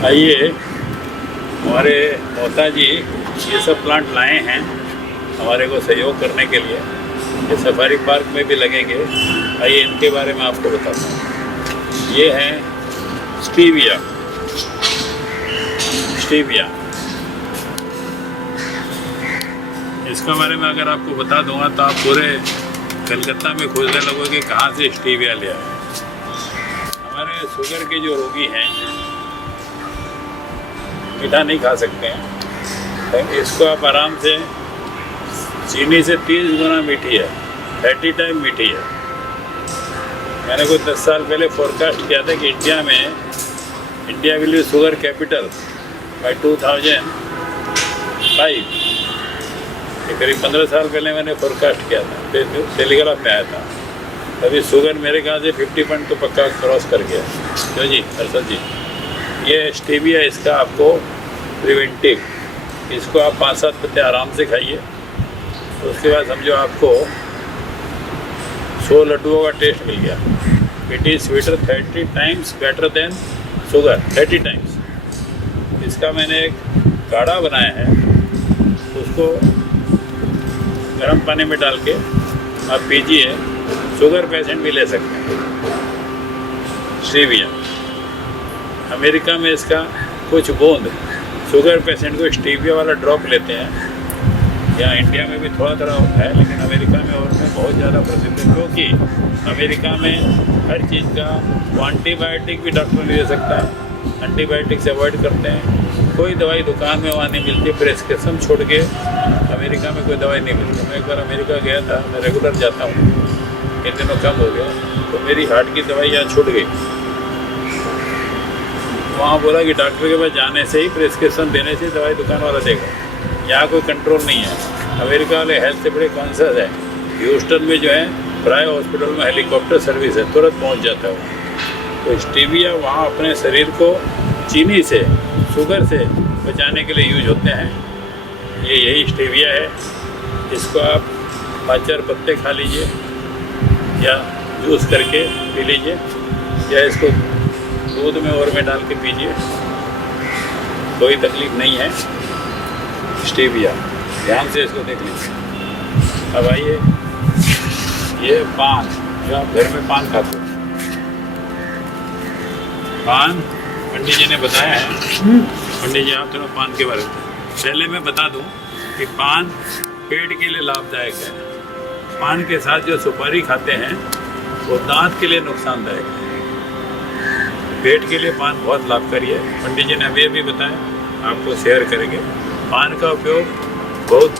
आइए, हमारे मोता जी ये सब प्लांट लाए हैं हमारे को सहयोग करने के लिए। ये सफारी पार्क में भी लगेंगे। आइए इनके बारे में आपको बताता हूँ। ये है स्टीविया। इसके बारे में अगर आपको बता दूंगा तो आप पूरे कलकत्ता में खोजने लगोगे कहाँ से स्टीविया लिया है। हमारे शुगर के जो रोगी हैं, मीठा नहीं खा सकते हैं, तो इसको आप आराम से, चीनी से 30 गुना मीठी है, 30 टाइम मीठी है। मैंने कुछ 10 साल पहले फोरकास्ट किया था कि India will be sugar capital by 2005। ये करीब 15 साल पहले मैंने फोरकास्ट किया था, फिर टेलीग्राफ में आया था। अभी शुगर मेरे ख्याल से 50 पॉइंट तो पक्का क्रॉस कर गया। क्यों जी अरशद जी, ये स्टीविया इसका आपको प्रिवेंटिव, इसको आप 5-7 पत्ते आराम से खाइए। उसके बाद समझो आपको 100 लड्डुओं का टेस्ट मिल गया। It is sweeter 30 times better than sugar, 30 times. इसका मैंने एक काढ़ा बनाया है, उसको गर्म पानी में डाल के आप पीजिए। शुगर पेशेंट भी ले सकते हैं। स्टीविया अमेरिका में इसका कुछ बूंद शुगर पेशेंट को स्टीविया वाला ड्रॉप लेते हैं। यहाँ इंडिया में भी थोड़ा थोड़ा है, लेकिन अमेरिका में और में बहुत ज़्यादा प्रसिद्ध है, क्योंकि अमेरिका में हर चीज़ का वो एंटीबायोटिक भी डॉक्टर नहीं दे सकता है। एंटीबायोटिक से अवॉइड करते हैं। कोई दवाई दुकान में वहाँ नहीं मिलती, प्रेस्क्रिप्शन छोड़ के अमेरिका में कोई दवाई नहीं मिलती। मैं एक बार अमेरिका गया था, मैं रेगुलर जाता हूँ, इन दिनों कम हो गया, तो मेरी हार्ट की दवाई यहाँ छूट गई। वहाँ बोला कि डॉक्टर के पास जाने से ही, प्रेस्क्रिप्शन देने से दवाई दुकान वाला देगा। यहाँ कोई कंट्रोल नहीं है। अमेरिका वाले हेल्थ से बड़े कॉन्शियस है। ह्यूस्टन में जो है प्राय हॉस्पिटल में हेलीकॉप्टर सर्विस है, तुरंत पहुँच जाता है। तो स्टीविया वहाँ अपने शरीर को चीनी से, शुगर से बचाने के लिए यूज होते हैं। ये यही स्टीविया है। इसको आप 5-4 पत्ते खा लीजिए या जूस करके पी लीजिए, या इसको दूध में और में डाल के पीजिए, कोई तकलीफ नहीं है। स्टीविया ध्यान से इसको देख लीजिए। अब आइए, ये पान, जो आप घर में पान खाते हो, पान पंडित जी ने बताया है। पंडित जी आप थोड़ा पान के बारे में पहले मैं बता दूं कि पान पेट के लिए लाभदायक है। पान के साथ जो सुपारी खाते हैं वो दांत के लिए नुकसानदायक है। पेट के लिए पान बहुत लाभकारी है। पंडित जी ने अभी बताया, आपको शेयर करेंगे। पान का उपयोग बहुत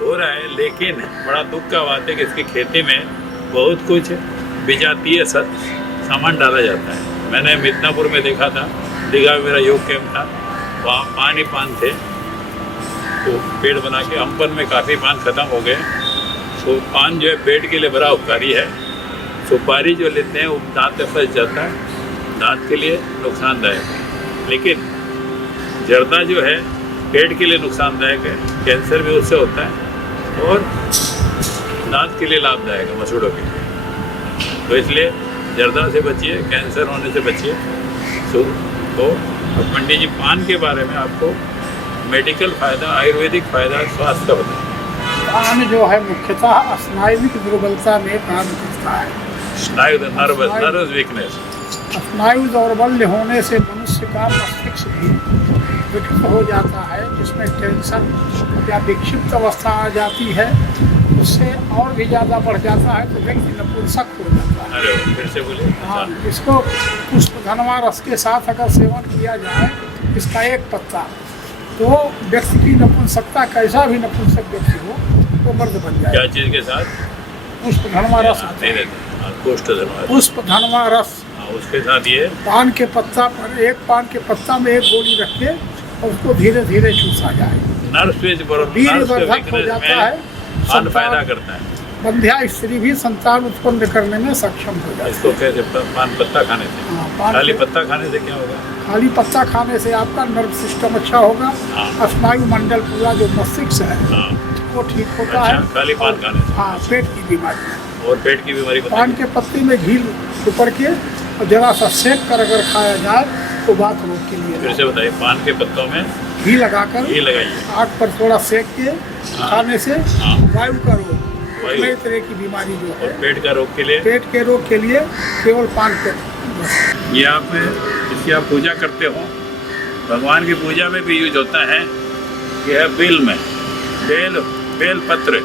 हो रहा है, लेकिन बड़ा दुख का बात है कि इसकी खेती में बहुत कुछ विजातीय सामान डाला जाता है। मैंने मिदनापुर में देखा था, दीघा में मेरा योग कैंप था, वहाँ पान ही पान थे। तो पेड़ बना के अम्पन में काफ़ी पान ख़त्म हो गए। तो पान जो है पेट के लिए बड़ा उपकारी है। सुपारी जो लेते हैं वो दांत में फंस जाता है, दांत के लिए नुकसानदायक है। लेकिन जर्दा जो है पेट के लिए नुकसानदायक है, कैंसर भी उससे होता है, और दांत के लिए लाभदायक है, मसूड़ों के लिए। तो इसलिए जर्दा से बचिए, कैंसर होने से बचिए। तो पंडित जी पान के बारे में आपको मेडिकल फ़ायदा, आयुर्वेदिक फ़ायदा, स्वास्थ्य का बताएं। पान जो है मुख्यतः स्नायुविक दुर्बलता में काम करता है। नर्वस वीकनेस, स्नायु दौर्बल्य होने से मनुष्य का मस्तिष्क भी विकृत हो जाता है, जिसमें टेंशन या विक्षिप्त अवस्था आ जाती है। उससे और भी ज़्यादा बढ़ जाता है तो व्यक्ति नपुंसक हो जाता है। अरे फिर से बोलिए। हाँ, इसको पुष्पधनवा रस के साथ अगर सेवन किया जाए, इसका एक पत्ता, तो व्यक्ति की नपुंसकता, कैसा भी नपुंसक व्यक्ति हो, वो मर्द बन जाए। क्या चीज़ के साथ? पुष्पधनवा रस। पुष्पधनवा रस, उसके साथ ये पान के पत्ता पर, एक पान के पत्ता में एक गोली रख के और उसको धीरे धीरे चूसा जाए। वीर्यवर्धक हो जाता है, फायदा करता है। बंध्या स्त्री भी संतान उत्पन्न करने में सक्षम हो जाती है। इसको कैसे? पान पत्ता खाने से? खाली पत्ता खाने से क्या होगा? खाली पत्ता खाने से आपका नर्व सिस्टम अच्छा होगा। स्नायु मंडल पूरा जो मस्तिष्क है वो ठीक होता है। खाली पान खाने से? हाँ, पेट की बीमारी। और पेट की बीमारी? पान के पत्ते में घी ऊपर के और जरा सा सेक कर अगर खाया जाए वो बात रोग के लिए। फिर से बताइए, पान के पत्तों में घी लगाकर घी लगाइए, आग पर थोड़ा सेक के खाने से हाँ। वायु का रोग, वायु। कई तरह की बीमारी जो और है, पेट का रोग के लिए पेट के रोग के लिए केवल पान के ये आप इसकी आप पूजा करते हो, भगवान की पूजा में भी यूज होता है। यह है बिल में, बेल पत्र,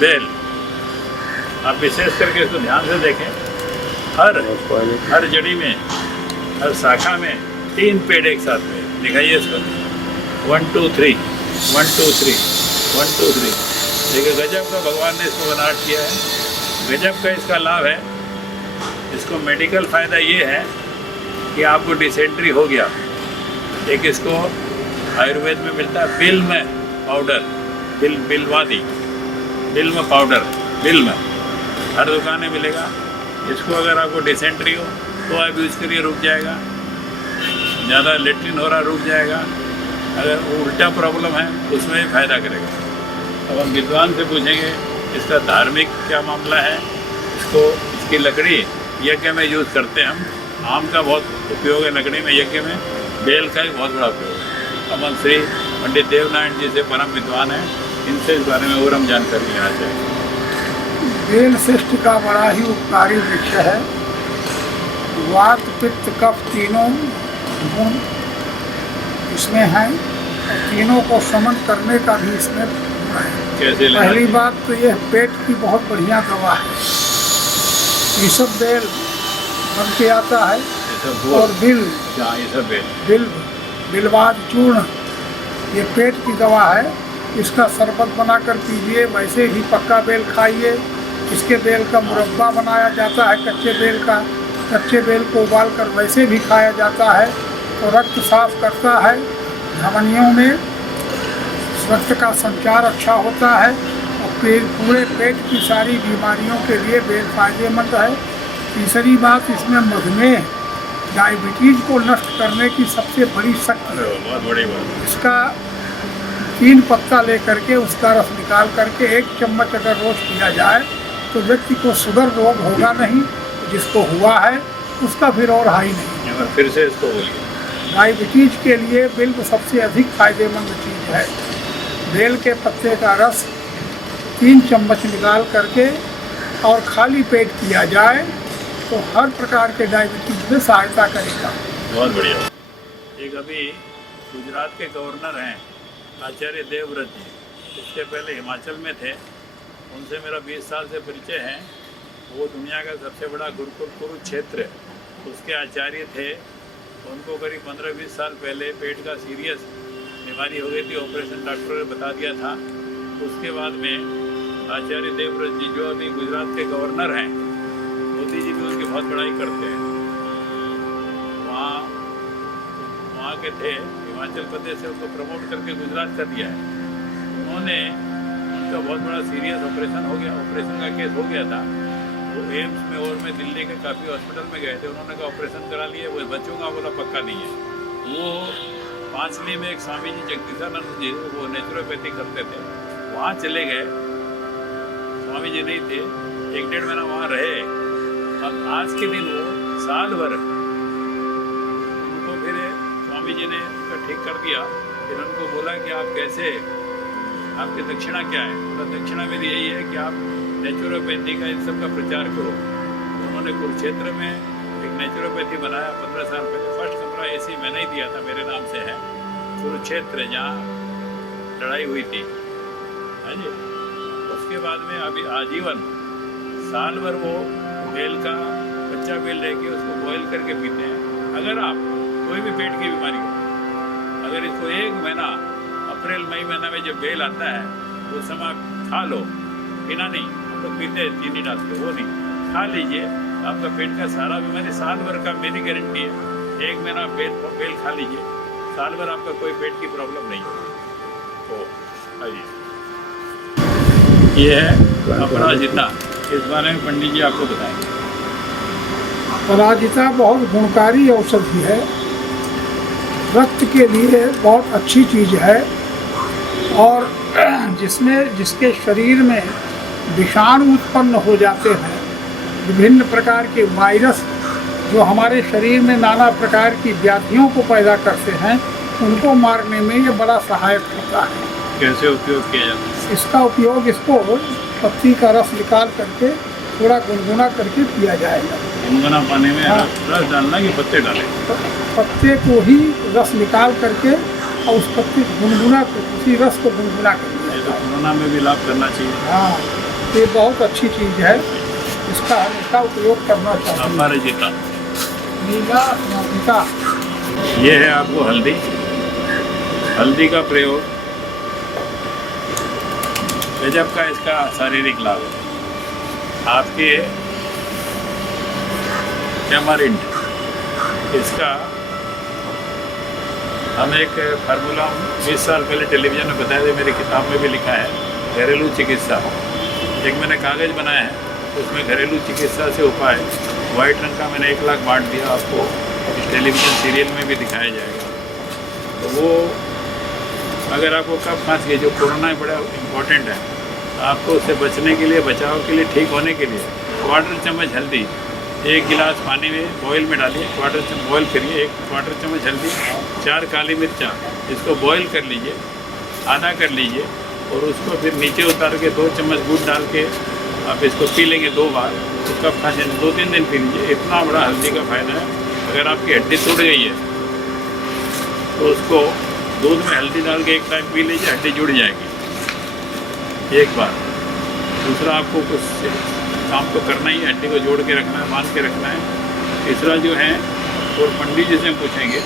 बेल। आप विशेष करके इसको ध्यान से देखें, हर जड़ी में, हर शाखा में 3 पेड़ एक साथ में दिखाइए इसको, 1 2 3 1 2 3 1 2 3। देखिए गजब का भगवान ने इसको बनावट किया है, गजब का इसका लाभ है। इसको मेडिकल फ़ायदा ये है कि आपको डिसेंट्री हो गया, एक इसको आयुर्वेद में मिलता है बिल में पाउडर, बिलवादी, बिल में पाउडर, बिल में हर दुकान में मिलेगा। इसको अगर आपको डिसेंट्री हो तो आप यूज़ करिए, रुक जाएगा। ज़्यादा लेट्रिन हो रहा रुक जाएगा। अगर उल्टा प्रॉब्लम है उसमें भी फायदा करेगा। अब हम विद्वान से पूछेंगे इसका धार्मिक क्या मामला है। इसकी लकड़ी यज्ञ में यूज़ करते हैं हम। आम का बहुत उपयोग है लकड़ी में, यज्ञ में बेल का भी बहुत बड़ा उपयोग है। अब हम श्री पंडित देवनारायण जी से परम विद्वान हैं, इनसे इस बारे में और हम जानकारी लेना चाहेंगे। बेल श्रेष्ठ का बड़ा ही उपकारी वृक्ष है। वात पित्त कफ तीनों गुण इसमें हैं और तीनों को समन करने का भी इसमें गुण है। कैसे लेना पहली चाहिए? बात तो यह पेट की बहुत बढ़िया दवा है। ये सब बेल बन के आता है ये सब बोल, और बिल, हाँ, ये सब बेल, बिलवाद चूर्ण ये पेट की दवा है। इसका शरबत बनाकर पीजिए, वैसे ही पक्का बेल खाइए। इसके बेल का मुरब्बा बनाया जाता है, कच्चे बेल को उबालकर वैसे भी खाया जाता है। तो रक्त साफ करता है, धमनियों में रक्त का संचार अच्छा होता है और पूरे पेट की सारी बीमारियों के लिए बेल फायदेमंद है। तीसरी बात, इसमें मधुमेह, डायबिटीज़ को नष्ट करने की सबसे बड़ी शक्ति है। बहुत बड़ी बात। इसका 3 पत्ता लेकर के उसका रस निकाल करके 1 चम्मच अगर रोज पिया जाए तो व्यक्ति को शुगर रोग होगा नहीं, जिसको हुआ है उसका फिर और हाई नहीं। फिर से इसको बोलिए। डायबिटीज के लिए बेल सबसे अधिक फायदेमंद चीज़ है। बेल के पत्ते का रस 3 चम्मच निकाल करके और खाली पेट पिया जाए तो हर प्रकार के डायबिटीज में सहायता करेगा। बहुत बढ़िया। एक अभी गुजरात के गवर्नर हैं आचार्य देवव्रत जी, इसके पहले हिमाचल में थे। उनसे मेरा 20 साल से परिचय है। वो दुनिया का सबसे बड़ा गुरुकुल कुरुक्षेत्र उसके आचार्य थे। उनको करीब 15-20 साल पहले पेट का सीरियस बीमारी हो गई थी, ऑपरेशन डॉक्टरों ने बता दिया था। उसके बाद में आचार्य देवव्रत जी जो अभी गुजरात के गवर्नर हैं, मोदी जी भी उनकी बहुत बड़ाई करते हैं। वहाँ के थे, हिमाचल प्रदेश से उनको प्रमोट करके गुजरात कर दिया है। उन्होंने उनका बहुत बड़ा सीरियस ऑपरेशन हो गया, ऑपरेशन का केस हो गया था। वो एम्स में और में दिल्ली के काफ़ी हॉस्पिटल में गए थे। उन्होंने कहा ऑपरेशन करा लिए, वो बच्चों का बोला पक्का नहीं है। वो पांचली में एक स्वामी जी जगदीशानंद जी, वो नेचुरोपैथी करते थे, वहाँ चले गए। स्वामी जी नहीं थे, 1-1.5 महीना वहाँ रहे। अब आज के दिन वो साल भर उनको फिर स्वामी जी ने ठीक कर दिया। फिर उनको बोला कि आप कैसे, आपकी दक्षिणा क्या है? बोला दक्षिणा मेरी यही है कि आप नेचुरोपैथी का इन सब का प्रचार करो। उन्होंने कुरुक्षेत्र में एक नेचुरोपैथी बनाया 15 साल पहले। फर्स्ट कमरा एसी मैंने ही दिया था, मेरे नाम से है, कुरुक्षेत्र, जहाँ लड़ाई हुई थी। हाँ जी। उसके बाद में अभी आजीवन साल भर वो बेल का कच्चा बेल लेके उसको बॉईल करके पीते हैं। अगर आप कोई भी पेट की बीमारी हो, अगर इसको 1 महीना अप्रैल मई महीना में जब बेल आता है उस समय खा लो, पीना नहीं, हम लोग पीते हैं चीनी डाल के, वो नहीं, खा लीजिए। आपका पेट का सारा बीमारी साल भर का मेरी गारंटी है। 1 महीना बेल खा लीजिए, साल भर आपका कोई पेट की प्रॉब्लम नहीं हो। आइए, ये है अपराजिता। इस बारे में पंडित जी आपको बताएंगे। अपराजिता बहुत गुणकारी औषधि है, रक्त के लिए बहुत अच्छी चीज़ है। और जिसके शरीर में विषाणु उत्पन्न हो जाते हैं, विभिन्न प्रकार के वायरस जो हमारे शरीर में नाना प्रकार की व्याधियों को पैदा करते हैं, उनको मारने में ये बड़ा सहायक होता है। कैसे उपयोग किया जाता है? इसका उपयोग, इसको पत्ती का रस निकाल करके थोड़ा गुनगुना करके पिया जाएगा। गुनगुना पानी में हाँ। रस डालना कि पत्ते डालें? पत्ते को ही रस निकाल करके और उस पत्ते गुनगुना कर, उसी रस को गुनगुना कर लिया ये तो जाए। कोरोना में भी लाभ करना चाहिए। हाँ, ये बहुत अच्छी चीज़ है, इसका हमेशा उपयोग करना चाहिए। अपराजिता, नीला स्नातिका। ये है आपको हल्दी। हल्दी का प्रयोग गजब का इसका शारीरिक लाभ है। आपके टैमरिंड, इसका हम एक फार्मूला 20 साल पहले टेलीविज़न में बताया था, मेरी किताब में भी लिखा है, घरेलू चिकित्सा। एक मैंने कागज़ बनाया है, उसमें घरेलू चिकित्सा से उपाय वाइट रंग का मैंने 1 लाख बांट दिया, आपको इस टेलीविज़न सीरियल में भी दिखाया जाएगा। तो वो अगर आपको कफ खांसी, जो कोरोना में बड़ा इम्पोर्टेंट है, आपको उससे बचने के लिए, बचाव के लिए, ठीक होने के लिए 1/4 चम्मच हल्दी 1 गिलास पानी में बॉयल में डालिए, 1/4 चम्मच बॉयल करिए, 1/4 चम्मच हल्दी, 4 काली मिर्चा, इसको बॉयल कर लीजिए, आधा कर लीजिए और उसको फिर नीचे उतार के 2 चम्मच दूध डाल के आप इसको पी लेंगे 2 बार। तो कफ खांसी 2-3 दिन पी लीजिए। इतना बड़ा हल्दी का फ़ायदा है। अगर आपकी हड्डी टूट गई है तो उसको दूध में हल्दी डाल के एक टाइम पी लीजिए, हड्डी जुड़ जाएगी एक बार। दूसरा, आपको कुछ काम तो करना ही है, हड्डी को जोड़ के रखना है, बांध के रखना है। तीसरा जो है, और पंडित जी से पूछेंगे,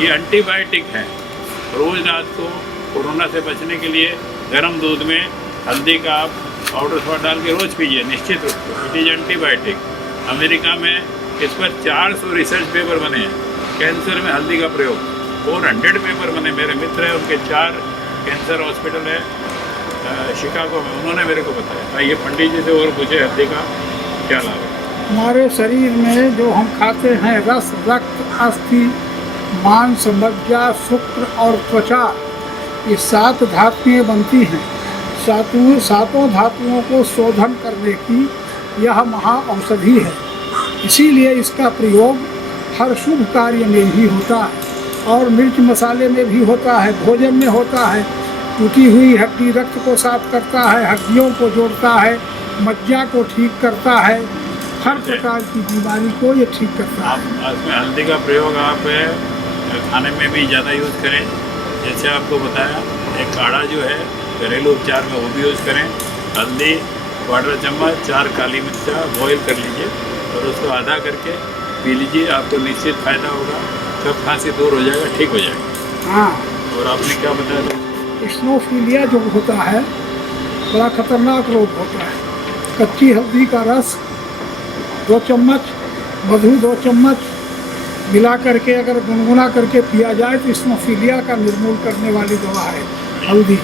ये एंटीबायोटिक है। रोज़ रात को कोरोना से बचने के लिए गर्म दूध में हल्दी का आप पाउडर थोड़ा डाल के रोज़ पीजिए, निश्चित रूप से। It is antibiotic. अमेरिका में इस पर 400 रिसर्च पेपर बने हैं, कैंसर में हल्दी का प्रयोग। 400 पेपर बने। मेरे मित्र हैं, उनके 4 कैंसर हॉस्पिटल है शिकागो में, उन्होंने मेरे को बताया। ये पंडित जी से और पूछे हल्दी का क्या लाभ है। हमारे शरीर में जो हम खाते हैं, रस, रक्त, अस्थि, मांस, मज्जा, शुक्र और त्वचा, ये 7 धातुएं बनती हैं। सातों धातुओं को शोधन करने की यह महाऔषधि है। इसीलिए इसका प्रयोग हर शुभ कार्य में भी होता है और मिर्च मसाले में भी होता है, भोजन में होता है। टूटी हुई हड्डी रक्त को साफ करता है, हड्डियों को जोड़ता है, मज्जा को ठीक करता है, हर प्रकार की बीमारी को ये ठीक करता है। आप इसमें हल्दी का प्रयोग आप खाने में भी ज़्यादा यूज़ करें। जैसे आपको बताया, एक काढ़ा जो है घरेलू उपचार में, वो भी यूज़ करें। हल्दी 1/4 चम्मच, 4 काली मिर्चा बॉयल कर लीजिए और उसको आधा करके पी लीजिए। आपको निश्चित फ़ायदा होगा, कफ खांसी दूर हो जाएगा, ठीक हो जाएगा। हाँ, और आपने क्या बताया? स्नोफीलिया जो होता है, बड़ा खतरनाक रोग होता है। कच्ची हल्दी का रस 2 चम्मच, मधु 2 चम्मच मिला करके अगर गुनगुना करके पिया जाए तो स्नोफीलिया का निर्मूल करने वाली दवा है हल्दी।